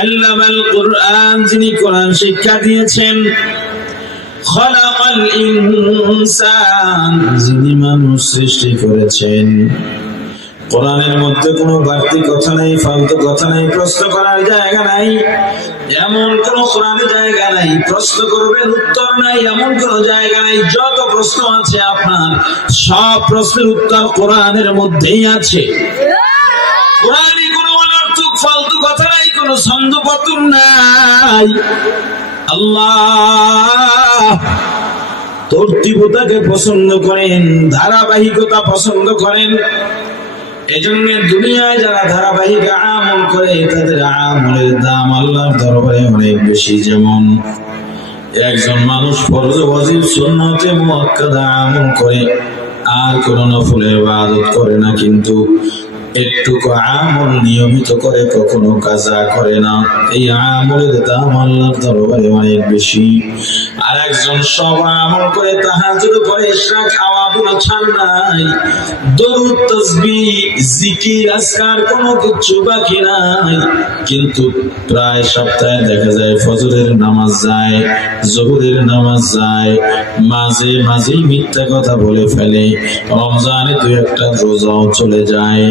আল্লামাল কুরআন, যিনি কোরআন শিক্ষা দিয়েছেন। খালাকাল ইনসান, যিনি মানুষ সৃষ্টি করেছেন। কোরআনের মধ্যে কোনো বাড়তি কথা নাই, ফালতু কথা নাই, প্রশ্ন করার জায়গা নাই, এমন কোন কোরআনের জায়গা নাই প্রশ্ন করবেন উত্তর নাই, এমন কোন জায়গা নাই। যত প্রশ্ন আছে আপনার, সব প্রশ্নের উত্তর কোরআনের মধ্যেই আছে। কোরআনে কোনো অনর্থক ফালতু কথা নাই, কোনো ছন্দপত্র নাই। আল্লাহ তরতিবতাকে পছন্দ করেন, ধারাবাহিকতা পছন্দ করেন। এজন্য দুনিয়ায় যারা ধারাবাহিক আমল করে তাদের আমলের দাম আল্লাহর দরবারে অনেক বেশি। যেমন একজন মানুষ ফরজ, ওয়াজিব, সুন্নতে মুআক্কাদা আমল করে আর কোন নফলের ইবাদত করে না, কিন্তু একটুকু আমল নিয়মিত করে, কখনো কাজা করে না, এই আমলের দাম আল্লাহর দরবারে অনেক বেশি। আর একজন সব আমল করে, তাহাজ্জুদ করে, ইশরাক, খাওয়া কোনো ছাড় নাই, দরুদ, তাসবিহ, জিকির, আজকার কোনো কিছু বাকি নাই, কিন্তু প্রায় সপ্তাহে দেখা যায় ফজরের নামাজ যায়, জোহরের নামাজ যায়, মাঝে মাঝেই মিথ্যা কথা বলে ফেলে, রমজানে দুই একটা রোজাও চলে যায়।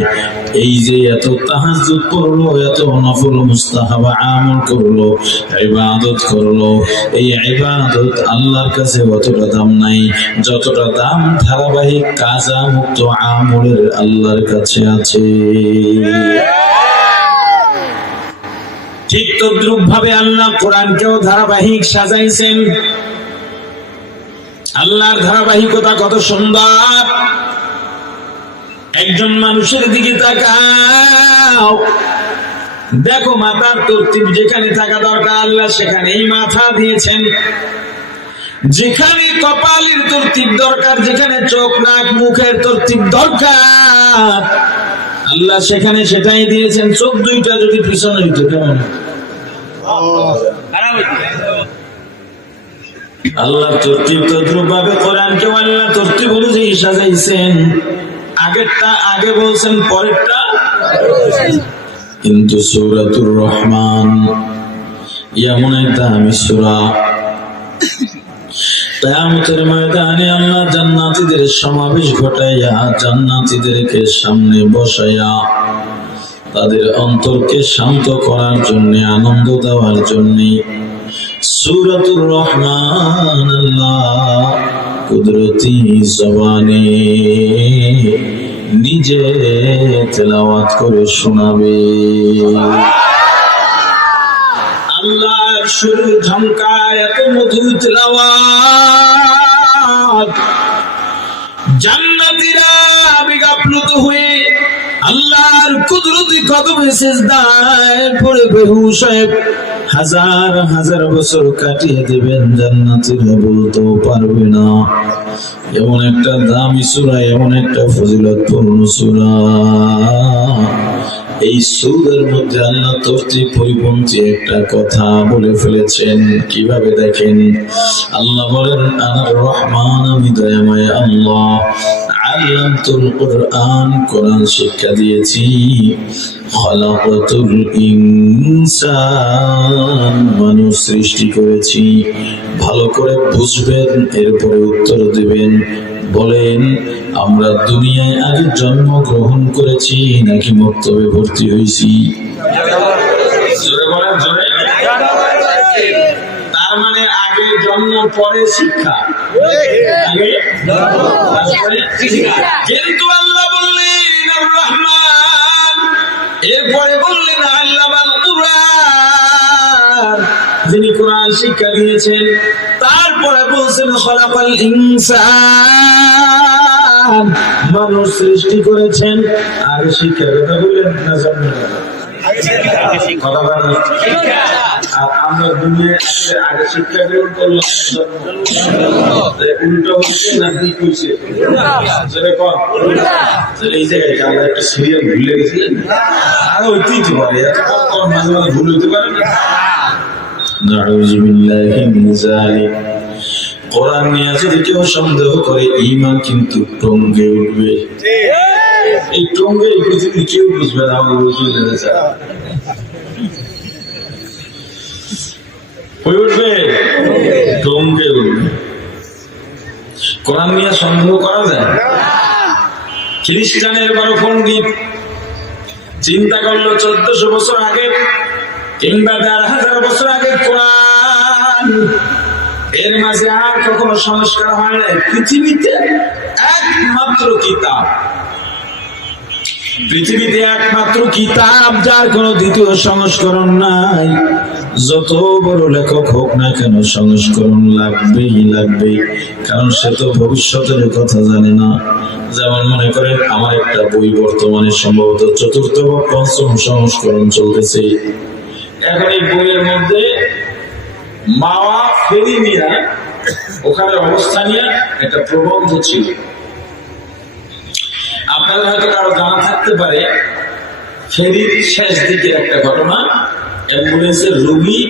এই যে এত তাহাজ্জুদ করলো, এত নফল মুস্তাহাব আমল করলো, ইবাদত করলো, এই ইবাদত আল্লাহর কাছে অতটা দাম নাই যতটা দাম ধারাবাহিক কাজা মুক্ত আমলের আল্লাহর কাছে আছে। ঠিক তদ্রুপ ভাবে আল্লাহ কোরআনকেও ধারাবাহিক সাজাইছেন। আল্লাহর ধারাবাহিকতা কত সুন্দর। একজন মানুষের দিকে তাকাও, দেখো মাথার তরতিব যেখানে থাকা দরকার আল্লাহ সেখানেই মাথা দিয়েছেন, যেখানে কপালের তরতিব দরকার, যেখানে চোখ, নাক, মুখের তরতিব দরকার আল্লাহ সেখানে সেটাই দিয়েছেন। চোখ দুইটা যদি পিছনে হইতো কেমন? আল্লাহ তরতিব তদ্রুপ ভাবে কোরআনকে আল্লাহ তরতিব অনুযায়ী সাজাইছেন। আগেরটা আগে বলছেন, পরেরটা। কিন্তু সূরাতুর রহমান এমন একটা দামি সূরা, কিয়ামতের ময়দানে আল্লাহ জান্নাতীদের সমাবেশ ঘটাইয়া, জান্নাতীদেরকে সামনে বসাইয়া তাদের অন্তরকে শান্ত করার জন্য, আনন্দ দেওয়ার জন্য সূরাতুর রহমান আল্লাহ কুদরতি জবানে নিজে তেলাওয়াত করে শোনাবে। আল্লাহর সুর ঝংকার এত মধুর তেলাওয়াত, জান্নাতীরা বিগাপ্লুত হয়ে আল্লাহর কুদরতি কদমে সিজদায় পড়ে বেহুশ হয়ে হাজার হাজার বছর কাটিয়ে দেবেন, জান্নাতীরা বলতেও পারবে না। এমন একটা দামি সূরা, এমন একটা ফজিলতপূর্ণ সূরা। এই সূরার মধ্যে আল্লাহ তরতিব পরিপন্থী একটা কথা বলে ফেলেছেন। কিভাবে দেখেন, আল্লাহ বলেন আনার রহমান, আমি দয়াময় আল্লাহ, আল্লামতুল কুরআন, কোরআন শিক্ষা দিয়েছি। খালাকাতুল ইনসান, মানুষ সৃষ্টি করেছি। ভালো করে বুঝবেন, এরপরে উত্তর দিবেন। বলেন, আমরা দুনিয়ায় আগে জন্মগ্রহণ করেছি নাকি মক্তবে ভর্তি হয়েছি? জোরে বলেন, জোরে। তার মানে আগে জন্ম, পরে শিক্ষা। কিন্তু আল্লাহ বললেন আর রহমান, এরপরে বললেন আল্লামাল কুরআন, যিনি কোরআন শিক্ষা দিয়েছেন। তারপরে বলছেন খালাকাল ইনসান, মানুষ সৃষ্টি করেছেন। আর শিক্ষা কথা বললেন না, জানেন কথা বলেন। আর আমরা দুনিয়ায় আগে শিক্ষা গ্রহণ করলাম, উল্টো হচ্ছে না ঠিক হয়েছে? এই জায়গায় আমরা একটা সিরিয়াল ভুলে গেছিলেন, আরো ঐতিহ্য পারে, এত কম মাঝে মাঝে ভুল হইতে পারে না। নাউযুবিল্লাহি মিন যালিক। কোরআন নিয়ে যদি কেউ সন্দেহ করে, ঈমান কিন্তু টঙ্গে উঠবে। এই টঙ্গে এই পৃথিবীর কেউ বুঝবে না, হয়ে উঠবে, টমকে উঠবে। কোরআন নিয়ে সন্দেহ করা যায়? খ্রিস্টানের বড় পণ্ডিত চিন্তা করলো 1400 বছর আগে কিংবা 1000 বছর আগে কোরআন, এর মাঝে আর কখনো সংস্কার হয় নাই। পৃথিবীতে একমাত্র কিতাব, পৃথিবীতে একমাত্র কিতাব যার কোন দ্বিতীয় সংস্করণ নাই। যত বড় লেখক হোক না কেন সংস্করণ লাগবেই লাগবে, কারণ সে তো ভবিষ্যতের কথা জানে না। যেমন মনে করেন আমার একটা বই বর্তমানে সম্ভবত 4র্থ বা 5ম সংস্করণ চলতেছে। এখন এই বইয়ের মধ্যে মাওয়া ফেরি নিয়ে ওখানে অবস্থা নিয়ে একটা প্রবন্ধ ছিল। আপনাদের হয়তো কারো জানা থাকতে পারে, ফেরির শেষ দিকে একটা ঘটনা, অ্যাম্বুলেন্সের রোগী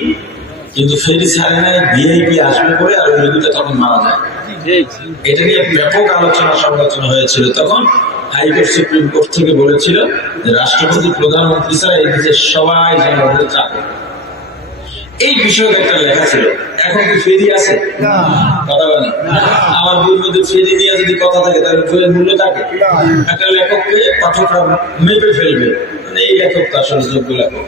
কিন্তু ফেরি ছাড়ে নাই, ভিআইপি আসবে করে, আর ওই রোগীটা তখন মারা যায়। এটা নিয়ে ব্যাপক আলোচনা সমালোচনা হয়েছিল। তখন হাইকোর্ট সুপ্রিম কোর্ট থেকে বলেছিল যে রাষ্ট্রপতি প্রধানমন্ত্রী ছাড়া এই দেশের সবাই যেন ওদের চাকরি। এই বিষয়ে একটা লেখা ছিল। এখন কি ফেরি আছে? কথা বলে আমার বইয়ের মধ্যে ফেরি নিয়ে যদি কথা থাকে তাহলে বইয়ের মূল্য থাকে? একটা লেখককে পাঠকরা মেপে ফেলবে, মানে এই লেখকটা আসলে যোগ্য লেখক।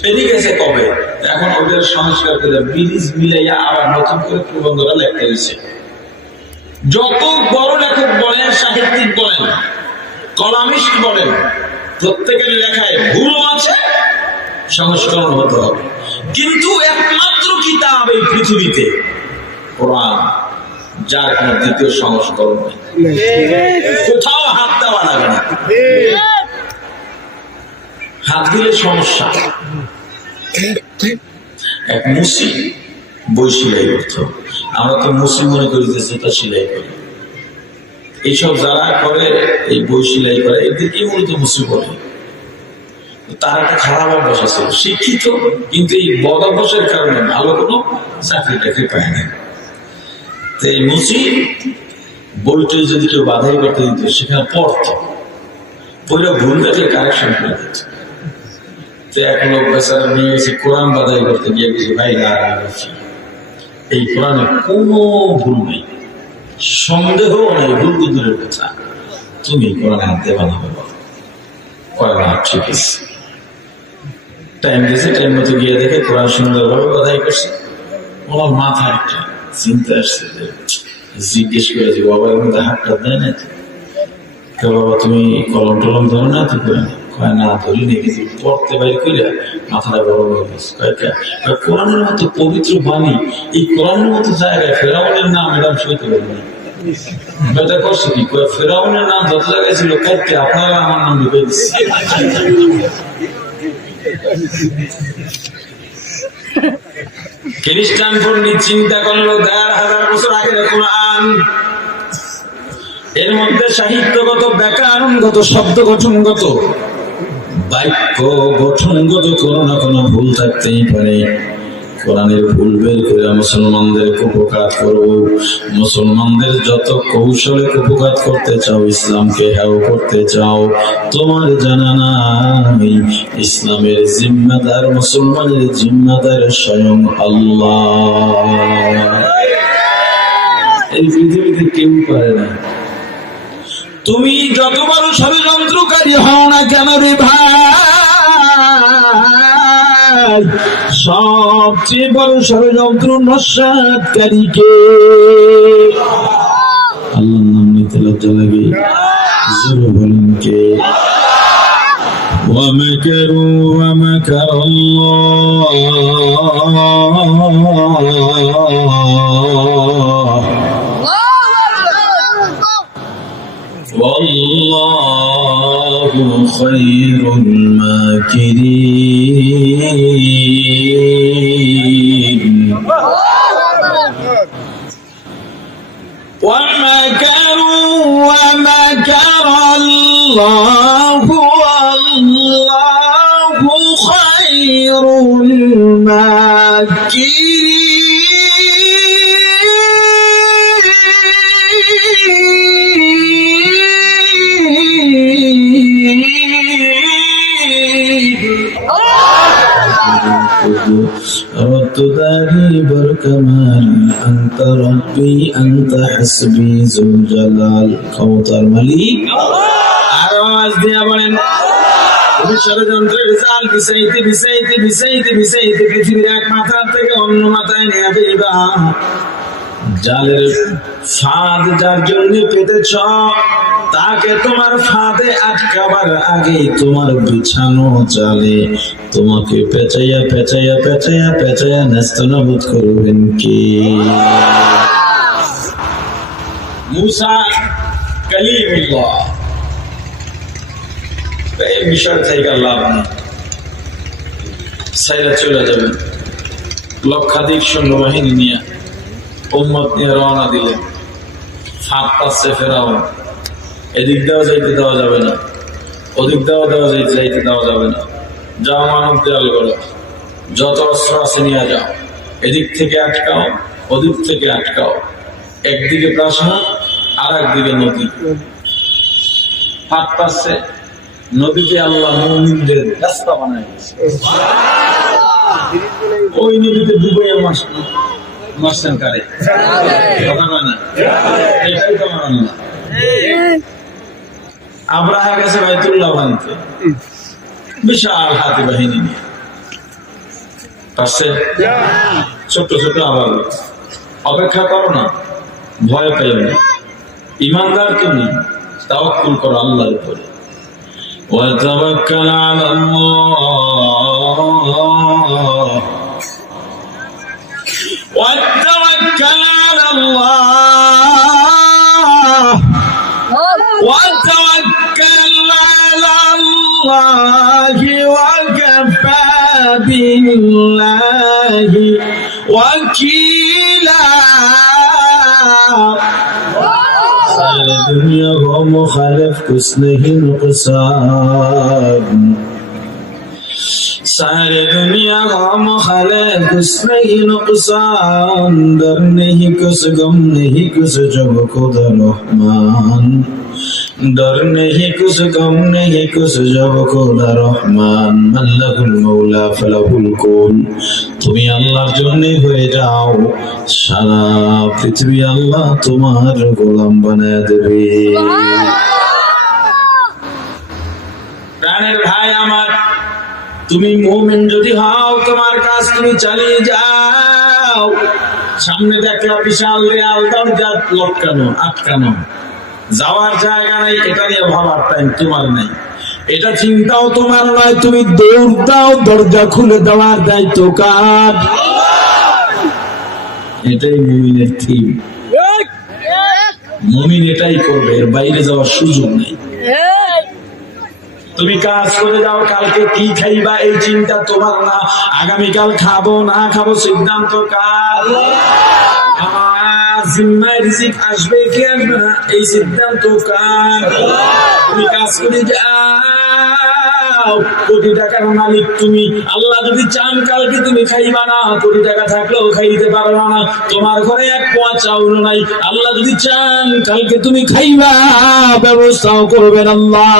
ফেরি গেছে কবে? এখন ওদের সংস্কার করে ব্রিজ মিলাইয়া আবার নতুন করে প্রবন্ধটা লেখতে হয়েছে। যত বড় লেখক বলেন, সাহিত্যিক বলেন, কলামিস্ট বলেন, প্রত্যেকের লেখায় ভুল আছে, সংস্করণ হতে হবে। কিন্তু একমাত্র কিতাব এই পৃথিবীতে কোরআন, যার কোন দ্বিতীয় সংস্করণ নেই। কোথাও হাত দেওয়া লাগে না, হাত দিলে সমস্যা। এক মুসি বই সিলাই করত, আমরা তো মুসি মনে করি যে সেটা সিলাই করি। এইসব যারা করে এই বই সিলাই করে এদেরকে মূলত মুসি বলে। তার একটা খারাপ অভ্যাস আছে, শিক্ষিত কিন্তু এই বদ অভ্যাসের কারণে ভালো কোনো চাকরি টাকরি পায় না। তো এই মুসি বইটাই যদি কেউ বাধাই করতে দিত, সেখানে পড়ত, বইটা ভুল দেখলে কারেকশন করে দিত। তো এক লোক বেচারা নিয়ে গেছে কোরআন বাধাই করতে গিয়ে কিছু ভাই রাগাচ্ছি, এই কোরআনে কোনো ভুল নেই, সন্দেহ নেই, ভুল দূরের কথা, তুমি কোরআনে হাত দেবা না বাবা। করে না, ঠিক আছে। টাইম দিয়েছে, টাইম মতো গিয়ে দেখে কোরআন সুন্দরভাবে বাধাই করছে। ওনার মাথায় একটা চিন্তা আসছে, জিজ্ঞেস করে যে বাবা এর মধ্যে হাতটা দেয় না তো? বাবা তুমি কলম টলম ধরো না তো? কয় না ধরি নি, কিন্তু পড়তে বাইরে করে মাথাটা গরম হয়ে গেছে। কোরআনের মতো পবিত্র বাণী, এই কোরআনের মতো জায়গায় ফেরাউনের নাম এরকম সইতে পারবে না। এটা করছে কি, ফেরাউনের নাম যত জায়গায় ছিল কাইতে আপনারা আমার নাম ঢুকে দিচ্ছে। খ্রিস্টান পণ্ডিত চিন্তা করলো 1000 বছর আগে কোরআন, এর মধ্যে সাহিত্যগত, ব্যাকরণগত, শব্দ গঠনগত, বাক্য গঠনগত কোনো না কোনো ভুল থাকতেই পারে। কোরআনের ভুল বের করে মুসলমানদের কুপকাত করব। মুসলমানদের যত কৌশলে কুপকাত করতে চাও, ইসলামকে হেয় করতে চাও, তোমার জানা নাই ইসলামের জিম্মাদার, মুসলমানের জিম্মাদার স্বয়ং আল্লাহ। এই পৃথিবীতে কেউ পারে না। তুমি যত বড় ষড়যন্ত্রকারী হও না কেন রে ভাই, সবচেয়ে বড় ষড়যন্ত্র নস্যাৎকারী কে? আল্লাহর নাম নিতে লজ্জা লাগে, জোরে বলেন কে? ومكروا ومكر الله والله خير الماكرين ومكروا ومكر الله والله خير الماكرين رد داري بركمالي أنت ربي أنت حسبي ذو الجلال ক্ষমতার মালিক আওয়াজ দিয়া বলেন তুমি ষড়যন্ত্রের জাল বিছাইতে বিছাইতে বিছাইতে বিছাইতে পৃথিবীর এক মাথা থেকে অন্য মাথায় নিয়ে যাইবা জালের ফাঁদ যার জন্য পেতেছ তাকে তোমার ফাঁদে আটকাবার আগে তোমার বিছানো জালে তোমাকে পেঁচাইয়া পেঁচাইয়া পেঁচাইয়া পেঁচাইয়া নেস্তনাবুদ করবেন কে? মুসা কালিমুল্লাহ। এই বিষয় থেকে লাভ নেই, সাইরা চলে যাবেন লক্ষাধিক সৈন্যবাহিনী নিয়ে উম্মত নিয়ে রওনা দিলেন। ফাঁক পাচ্ছে ফেরাউন, এদিক দেওয়া যাইতে দেওয়া যাবে না, ওদিক দেওয়া যাইতে দেওয়া যাবে না, যাও মানব দেয়াল করো, যত অস্ত্র আছে নিয়ে যাও, এদিক থেকে আটকাও ওদিক থেকে আটকাও, একদিকে প্রাসাদ আর একদিকে নদী। ফাঁক পাচ্ছে নদীতে আল্লাহ মুমিনদের রাস্তা বানায় গেছে। ওই নদীতে ডুবাইয়া মারছেন কারে? কথা কয় না, এটাই তো আমার আল্লাহ। আব্রাহা গেছে বাইতুল্লাহ ভাঙতে বিশাল হাতি বাহিনী নিয়ে, পারছে? ছোট্ট ছোট আবার অপেক্ষা করো না, ভয় পেও না, ইমানদার তুমি, তাওয়াক্কুল করো আল্লাহর উপরে। وتوكل على الله وتوكل على الله وتوكل على الله وكفى بالله وكيلا सारे दुनिया को मुखालिफ कुछ नहीं नुकसान, सारे दुनिया को मुखालिफ कुछ नहीं नुकसान, डर नहीं कुछ गम नहीं कुछ जब खुदा रहमान, डर नहीं कुछ गम नहीं कुछ जब खुदा रहमान, मल्लाहुल मौला फलाहुल कुल। তুমি আল্লাহর জন্য হয়ে যাও, সারা পৃথিবী আল্লাহ তোমার গোলাম বানায় দেবে। প্রাণের ভাই আমার, তুমি মুমিন যদি হও তোমার কাজ তুমি চালিয়ে যাও। সামনে দেখলা বিশাল দেয়াল, দরজা লটকানো আটকানো, যাওয়ার জায়গা নাই, এটা নিয়ে ভাবার টাইম তোমার নাই, এটা চিন্তাও তোমার নয়, তুমি দৌড় দাও, দরজা খুলে দেওয়ার দায়িত্ব কার? এটাই মুমিনের থিম। মুমিন এটাই করবে, এর বাইরে যাওয়ার সুযোগ নেই। তুমি কাজ করে যাও, কালকে কি খাইবা এই চিন্তা তোমার না, আগামীকাল খাবো না খাবো সিদ্ধান্ত কার? আমার জিম্মায় রিজিক আসবে কি আসবে না এই সিদ্ধান্ত কার? তুমি কাজ করে যাও, কোটি টাকার মালিক তুমি, আল্লাহ যদি চান কালকে তুমি খাইবা না, কোটি টাকা থাকলেও খাইতে পারবা না, তোমার ঘরে এক পোয়া চাউল নাই, আল্লাহ যদি চান কালকে তুমি খাইবা, ব্যবস্থাও করবেন আল্লাহ।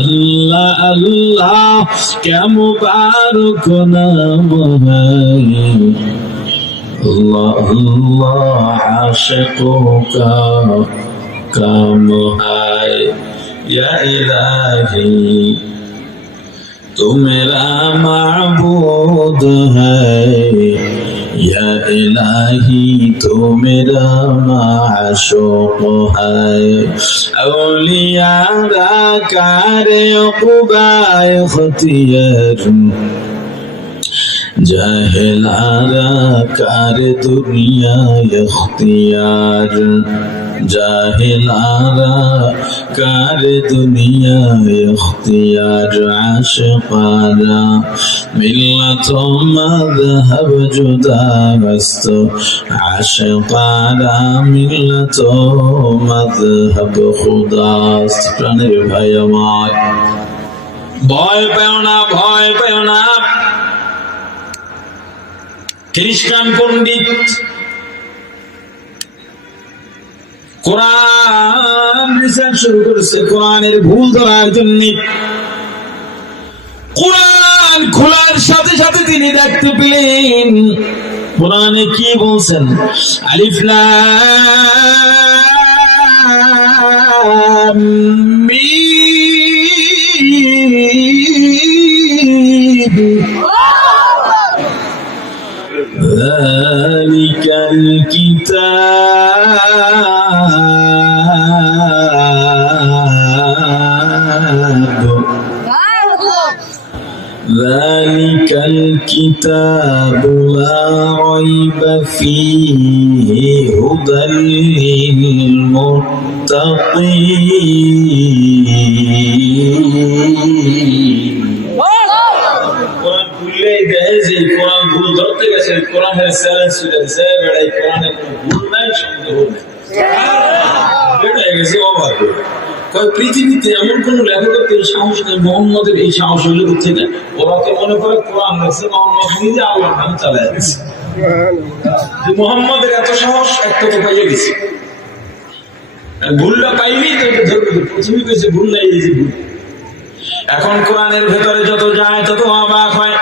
আল্লাহ আল্লাহ क्या मुबारक नाम है, अल्लाह अल्लाह आशिकों का काम है, या इलाही तू मेरा माबूद है, या इलाही तू मेरा माशूक है, औलिया कार उक़बाए ख़तियार, जाहिलारा कार दुनिया इख्तियार, जाहिलारा कार दुनिया इख्तियार, आशिकाना मिल्लत मज़हब जुदास्त, आशिकाना मिल्लत मज़हब खुदास्त। প্রাণের ভাই আমার, ভয় পেও না, ভয় পেও না। খ্রিস্টান পণ্ডিত কোরআন রিসার্চ শুরু করেছে কোরআনের ভুল ধরার জন্য। কোরআন খোলার সাথে সাথে তিনি দেখতে পেলেন কোরআনে কি বলছেন, আলিফ লাম মিম যালিকাল কিতাব ذلك الكتاب لا ريب فيه هدى للمتقين কোরআন খুললেই দেখে যে কোরআন ভুল ধরতে গেছে, কোরআনের চ্যালেঞ্জ ছুটে দিছে, বেড়াই কোরআনে কোনো ভুল নাই, সন্দেহ নেই, বেড়াই গেছে অবাক। পৃথিবীতে এমন কোন লেখকের এই সাহস নেই, মোহাম্মদের এই সাহস হইলে বুঝছে না, ওরা তো মনে করে কোরআন লেখছে, মোহাম্মদ নিজে আল্লাহর নামে চালায় দিচ্ছে। মোহাম্মদের এত সাহস একটা তো পাইয়ে গেছে, ভুলটা পাইলেই তো ধরবে, প্রথমে কইছে ভুল নাই, এই যে ভুল। এখন কোরআনের ভেতরে যত যায় তত অবাক হয়।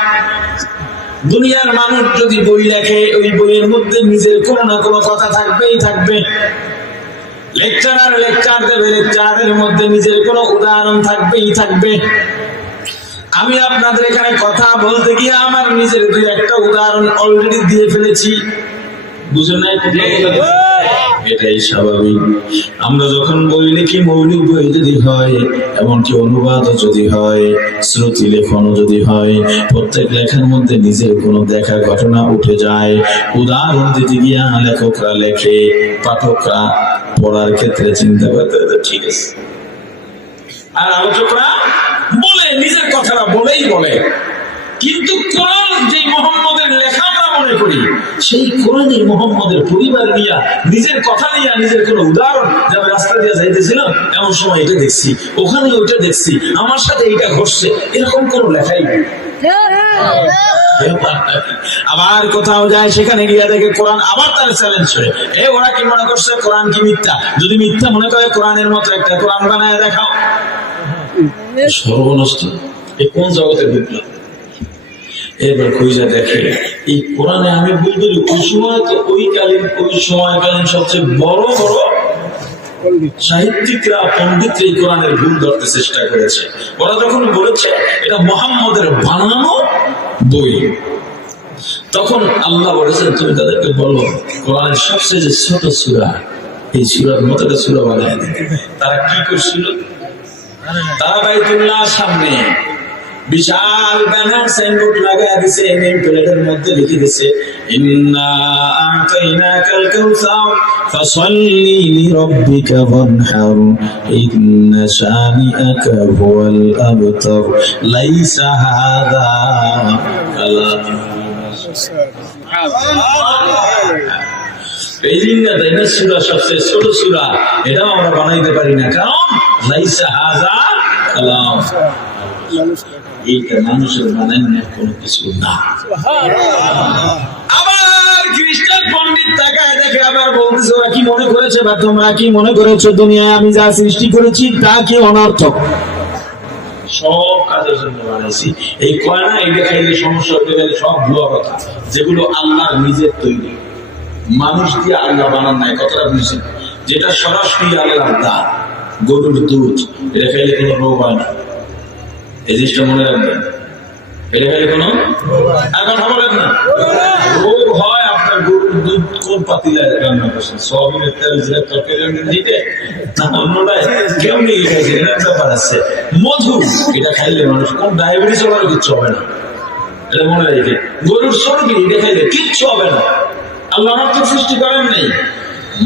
দুনিয়ার মানুষ যদি বই লেখে, ওই বইয়ের মধ্যে নিজের কোনো না কোনো কথা থাকবেই থাকবে। লেকচারার লেকচার দেবে, লেকচারের মধ্যে নিজের কোনো উদাহরণ থাকবেই থাকবে। আমি আপনাদের এখানে কথা বলতে গিয়ে আমার নিজের দুই একটা উদাহরণ অলরেডি দিয়ে ফেলেছি, বুঝেন নাই? এটাই স্বাভাবিক। আমরা যখন বই লিখি, মৌলিক বই যদি হয়, এমনকি অনুবাদও যদি হয়, শ্রুতি লেখনও যদি হয়, প্রত্যেক লেখার মধ্যে নিজের কোনো দেখা ঘটনা উঠে যায়। উদাহরণ দিতে গিয়ে লেখকরা লেখে, পাঠকরা পড়ার ক্ষেত্রে চিন্তা করতে ঠিক আছে, আর আলোচকরা বলে নিজের কথাটা বলেই বলে। কিন্তু কোরআন যে মোহাম্মদের লেখা আমরা মনে করি, সেই কোরআনই মোহাম্মদের পরিবার নিয়ে, নিজের কথা নিয়ে, নিজের কোন উদাহরণ, যেমন রাস্তা দিয়ে যাইতেছিলাম এমন সময় এটা দেখছি, ওখানে ওইটা দেখছি, আমার সাথে এইটা ঘটছে, এরকম কোন লেখাই নেই। আবার কোথাও যায়, সেখানে গিয়ে দেখে কোরআন, আবার তার চ্যালেঞ্জ করে, ওরা কি মনে করছে কোরআন কি মিথ্যা? যদি মিথ্যা মনে করে কোরআনের মতো একটা কোরআন বানায় দেখাও। সর্বনষ্ট, এই কোন জগতে বিপ্লব? এবার খুঁজে দেখে এই কোরআনে, আমি বলতে ওই সময় তো ওই সময়কালীন সবচেয়ে বড় বড় সাহিত্যিকরা, পণ্ডিতরা এই কোরআনের ভুল ধরতে চেষ্টা করেছে। ওরা যখন বলেছে এটা মুহাম্মদের বানানো বই, তখন আল্লাহ বলেছেন তুমি তাদেরকে বলো কোরআনের সবচেয়ে যে ছোট সূরা, এই সূরার মতো একটা সূরা বানায় দিতে। তারা কি করছিল? তারা বাইতুল্লাহর সামনে বিশাল ব্যানার সাইনবোর্ড লাগায় দিছে, নেম প্লেটের মধ্যে লিখে দিছে ইন্না আ'তাইনাকাল কাউসার ফাসাল্লি লিরাব্বিকা ওয়ানহার ইন্না শানিআকা হুয়াল আবতার লাইসা হাযা কালাম। এই জিন্না তাইনা সূরা সবচেয়ে ছোট সূরা, এটাও আমরা বানাইতে পারি না, কারণ লাইসা হাযা কালাম, এইটা মানুষের বানানো কোনো কিছু না। আবার খ্রিস্টান পণ্ডিত তাকায় দেখে, আবার বলতেছে ওরা কি মনে করেছে বা তোমরা কি মনে করেছো দুনিয়ায় আমি যা সৃষ্টি করেছি তা কি অনর্থক? সব কাজের জন্য বানাইছি। এই কয় না এইটা খাইলে সমস্যা হতে গেলে সব ভুয়া কথা, যেগুলো আল্লাহ নিজের তৈরি, মানুষ দিয়ে আল্লাহ বানান নাই। কথাটা বুঝছেন? যেটা সরাসরি আল্লাহর দান, গরুর দুধ, এটা খাইলে কোনো রোগ হয় না, এই জিনিসটা মনে রাখবেন। এটা খাইলে কোনো কথা বলেন না, রোগ হয়। আপনার গরুর দুধ কোন পাতিলায় রান্না করছেন, সয়াবিনের তেল, জিরা তরকারি দিতে না, অন্যটায় কেউ নিয়ে খাইছে, এটা ব্যাপার আছে। মধু, এটা খাইলে মানুষ কোন ডায়াবেটিস হওয়ার কিচ্ছু হবে না, এটা মনে রেখে। গরুর চর্বি, এটা খাইলে কিচ্ছু হবে না। আল্লাহ তো সৃষ্টি করেন নাই,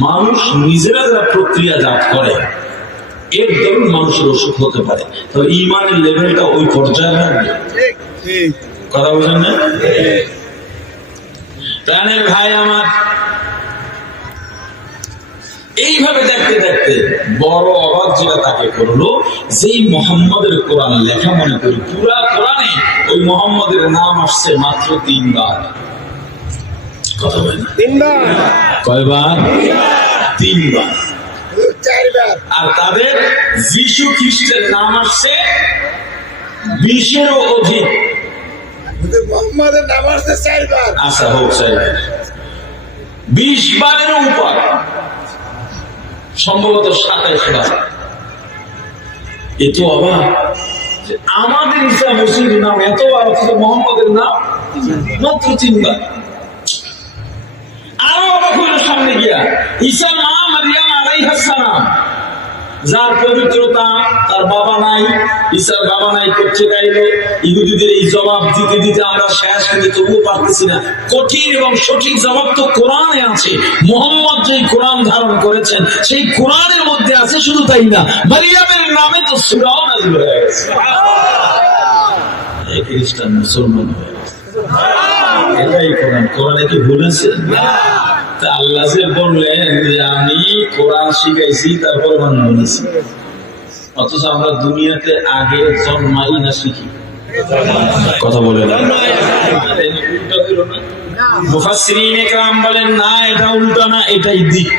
মানুষ নিজেরা যারা প্রক্রিয়াজাত করে এর দরুন মানুষের অসুখ হতে পারে। তো ইমানের লেভেলটা ওই পর্যায়ে রাখবে। কথা বলছেন না? প্রাণের ভাই আমার, এইভাবে দেখতে দেখতে বড় অবাক যেটা তাকে করলো, যেই মুহাম্মদের কোরআন লেখা, মনে করি পুরা কোরআনে ওই মুহাম্মদের নাম আসছে মাত্র 3 বার। কথা বলেন? 3 বার। কয়বার? 3 বার। আর তাদের যিশু খ্রিস্টের নাম আসছে 20-এরও অধিক। মোহাম্মদের নাম আসছে 4 বার। আচ্ছা হোক স্যার, 20 বারের উপর, সম্ভবত 27 বার। এত অবাক যে আমাদের ঈসা মসির নাম এতবার, অথচ মোহাম্মদের নাম মাত্র 3 বার। আরো অবাক হইল সামনে গিয়া, ঈসার মা মারিয়াম আলাইহিস সালাম, যার পবিত্রতা, তার বাবা নাই, ঈসার বাবা নাই করছে গাইলো। ইহুদিদের এই জবাব দিতে দিতে আমরা শেষ, কিন্তু তবুও পারতেছি না। কঠিন এবং সঠিক জবাব তো কোরআনে আছে। মুহাম্মদ যেই কোরআন ধারণ করেছেন সেই কোরআনের মধ্যে আছে। শুধু তাই না, মারিয়ামের নামে তো সূরাও নাযিল হয়ে গেছে। এই খ্রিস্টান মুসলমান হয়ে গেছে, এটাই কোরআন। কোরআনে কি ভুলেছে? আল্লাহ যে বললেন যে আমি কোরআন শিখাইছি, তারপর মানুষ বলেছি, অথচ আমরা দুনিয়াতে আগে জন্মাই না শিখি। কথা বলে মুফাসসিরিনে কেরাম বলেন না, এটা উল্টা না, এটাই দিক।